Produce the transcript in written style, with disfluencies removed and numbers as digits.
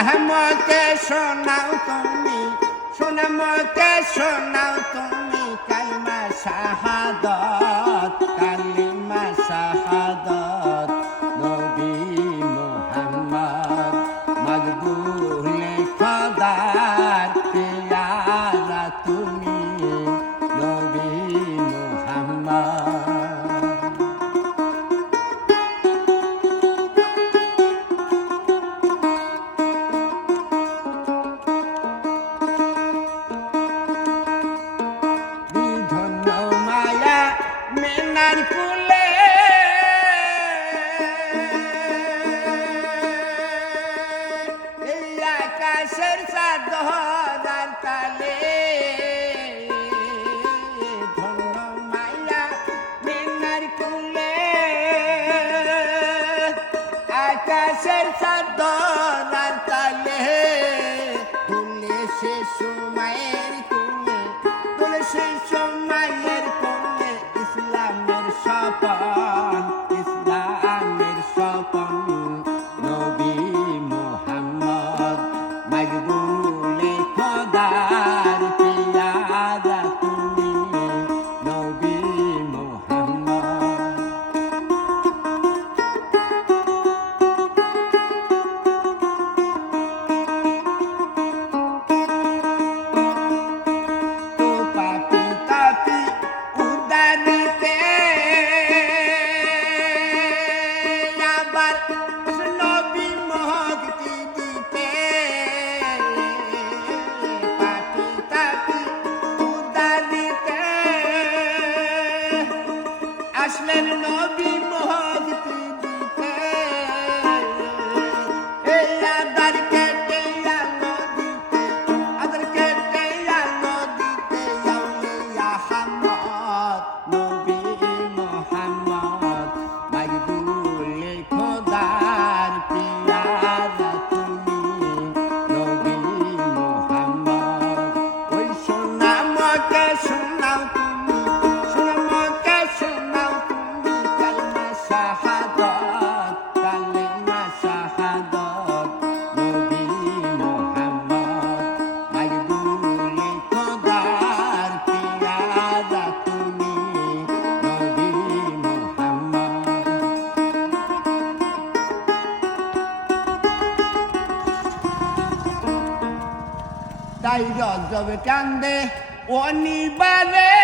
আমাকে শোনাও তুমি, আমাকে শোনাও তুমি কালিমা শাহাদাত, কালিমা শাহাদাত। নবী মুহাম্মদ মকবুলে খোদার পেয়ারা তুমি, নবী মুহাম্মদ। মেনার কুলে এই আকাশের চাদর তালে, ধন্য মায়া মেনার কুলে আকাশের চাদর তালে, তুলে সে সময়ের কুলে, তুলে সে সময়ের কুলে ইসলামের স্বপন, ইসলামের স্বপন। নবী মুহাম্মদ মকবুলে খোদার পেয়ারা তুমি, নবী মুহাম্মদ। তো পাপি তাপি উদারিতে আবার নবী মুক্তি দিতে, পাপি তাপি উদারিতে আসলেন নবী মুক্তি দিতে। এই আদার কেটে আলো দিতে, আদার কেটে আলো দিতে আউলিয়া হাম্মদ, নবী মুহাম্মদ মকবুলে খোদার পেয়ারা তুমি, নবী মুহাম্মদ। ওই সোনামকে শোনাও তুমি, সোনামকে শোনাও তুমি কালিমা শাহাদাত, কালিমা শাহাদাত। নবী মুহাম্মদ মকবুলে খোদার পেয়ারা তুমি, নবী মুহাম্মদ। তাই রজব কান্দে অনিবারে